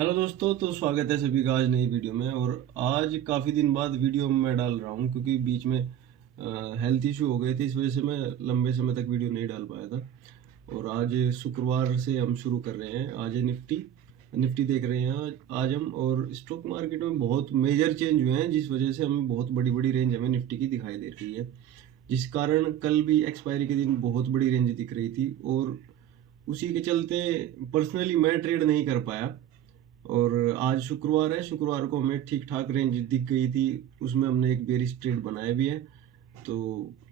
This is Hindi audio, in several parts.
हेलो दोस्तों, तो स्वागत है सभी का आज नई वीडियो में। और आज काफ़ी दिन बाद वीडियो मैं डाल रहा हूँ क्योंकि बीच में हेल्थ इशू हो गए थे। इस वजह से मैं लंबे समय तक वीडियो नहीं डाल पाया था। और आज शुक्रवार से हम शुरू कर रहे हैं। आज है निफ्टी निफ्टी देख रहे हैं आज हम। और स्टॉक मार्केट में बहुत मेजर चेंज हुए हैं, जिस वजह से हमें बहुत बड़ी बड़ी रेंज हमें निफ्टी की दिखाई दे रही है। जिस कारण कल भी एक्सपायरी के दिन बहुत बड़ी रेंज दिख रही थी और उसी के चलते पर्सनली मैं ट्रेड नहीं कर पाया। और आज शुक्रवार है, शुक्रवार को हमें ठीक ठाक रेंज दिख गई थी। उसमें हमने एक बेरिश ट्रेड बनाया भी है। तो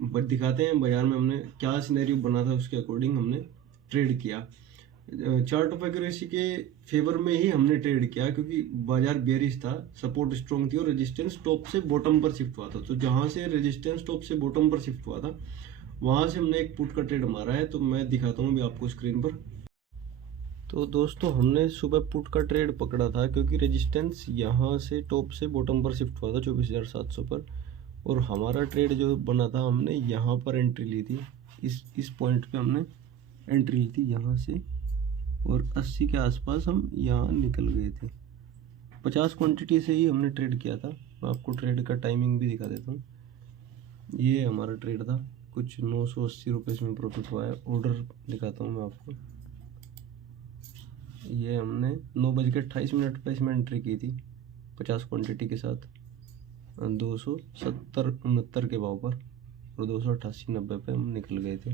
बट दिखाते हैं बाजार में हमने क्या सिनेरियो बना था, उसके अकॉर्डिंग हमने ट्रेड किया। चार्ट ऑफ एक्यूरेसी के फेवर में ही हमने ट्रेड किया क्योंकि बाजार बेरिश था, सपोर्ट स्ट्रॉन्ग थी और रेजिस्टेंस टॉप से बॉटम पर शिफ्ट हुआ था। तो जहां से रेजिस्टेंस टॉप से बॉटम पर शिफ्ट हुआ था वहां से हमने एक पुट का ट्रेड मारा है। तो मैं दिखाता हूँ अभी आपको स्क्रीन पर। तो दोस्तों, हमने सुबह पुट का ट्रेड पकड़ा था क्योंकि रेजिस्टेंस यहाँ से टॉप से बॉटम पर शिफ्ट हुआ था 24,700 पर। और हमारा ट्रेड जो बना था, हमने यहाँ पर एंट्री ली थी। इस पॉइंट पे हमने एंट्री ली थी यहाँ से, और 80 के आसपास हम यहाँ निकल गए थे। 50 क्वांटिटी से ही हमने ट्रेड किया था। मैं आपको ट्रेड का टाइमिंग भी दिखा देता हूँ। ये हमारा ट्रेड था, कुछ 980 रुपये इसमें प्रॉफिट हुआ है। ऑर्डर दिखाता हूँ मैं आपको। ये हमने 9:28 पर इसमें एंट्री की थी 50 क्वांटिटी के साथ 270-69 के भाव पर, और 288-90 पे हम निकल गए थे।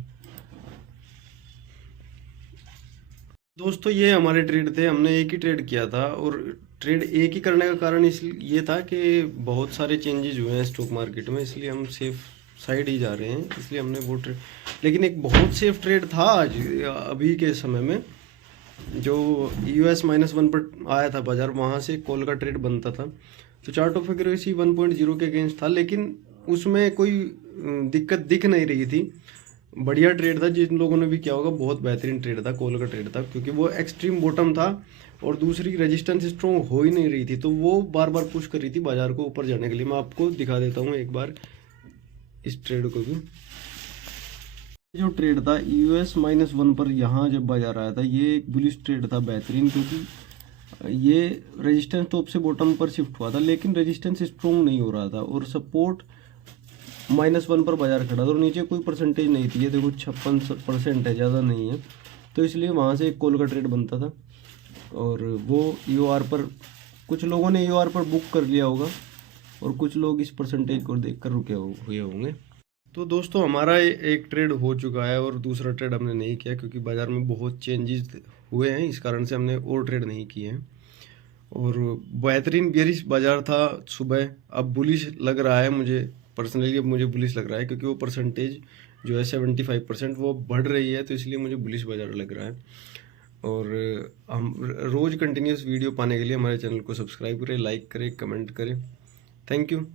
दोस्तों, ये हमारे ट्रेड थे, हमने एक ही ट्रेड किया था। और ट्रेड एक ही करने का कारण इसलिए ये था कि बहुत सारे चेंजेस हुए हैं स्टॉक मार्केट में, इसलिए हम सेफ साइड ही जा रहे हैं, इसलिए हमने वो ट्रेड। लेकिन एक बहुत सेफ ट्रेड था आज अभी के समय में, जो US -1 पर आया था बाजार, वहाँ से कॉल का ट्रेड बनता था। तो चार्ट ऑफ एक्यूरेसी 1.0 के अगेंस्ट था, लेकिन उसमें कोई दिक्कत दिख नहीं रही थी। बढ़िया ट्रेड था, जिन लोगों ने भी किया होगा बहुत बेहतरीन ट्रेड था, कॉल का ट्रेड था, क्योंकि वो एक्सट्रीम बॉटम था और दूसरी रेजिस्टेंस स्ट्रॉन्ग हो ही नहीं रही थी। तो वो बार बार पुश कर रही थी बाजार को ऊपर जाने के लिए। मैं आपको दिखा देता हूँ एक बार इस ट्रेड को भी। जो ट्रेड था US -1 पर, यहाँ जब बाजार आया था, ये एक बुलिश ट्रेड था बेहतरीन, क्योंकि ये रेजिस्टेंस टॉप से बॉटम पर शिफ्ट हुआ था, लेकिन रेजिस्टेंस स्ट्रॉन्ग नहीं हो रहा था और सपोर्ट -1 पर बाजार खड़ा था और नीचे कोई परसेंटेज नहीं थी। ये देखो 56% है, ज़्यादा नहीं है। तो इसलिए वहाँ से एक कॉल का ट्रेड बनता था और वो EOR पर, कुछ लोगों ने EOR पर बुक कर लिया होगा और कुछ लोग इस परसेंटेज को देखकर रुके हुए होंगे। तो दोस्तों, हमारा एक ट्रेड हो चुका है और दूसरा ट्रेड हमने नहीं किया क्योंकि बाज़ार में बहुत चेंजेस हुए हैं, इस कारण से हमने और ट्रेड नहीं किए हैं। और बेहतरीन बेरिश बाज़ार था सुबह, अब बुलिश लग रहा है मुझे पर्सनली। अब मुझे बुलिश लग रहा है क्योंकि वो परसेंटेज जो है 75% वो बढ़ रही है, तो इसलिए मुझे बुलिश बाज़ार लग रहा है। और हम रोज़ कंटिन्यूस वीडियो पाने के लिए हमारे चैनल को सब्सक्राइब करें, लाइक करें, कमेंट करें। Thank you.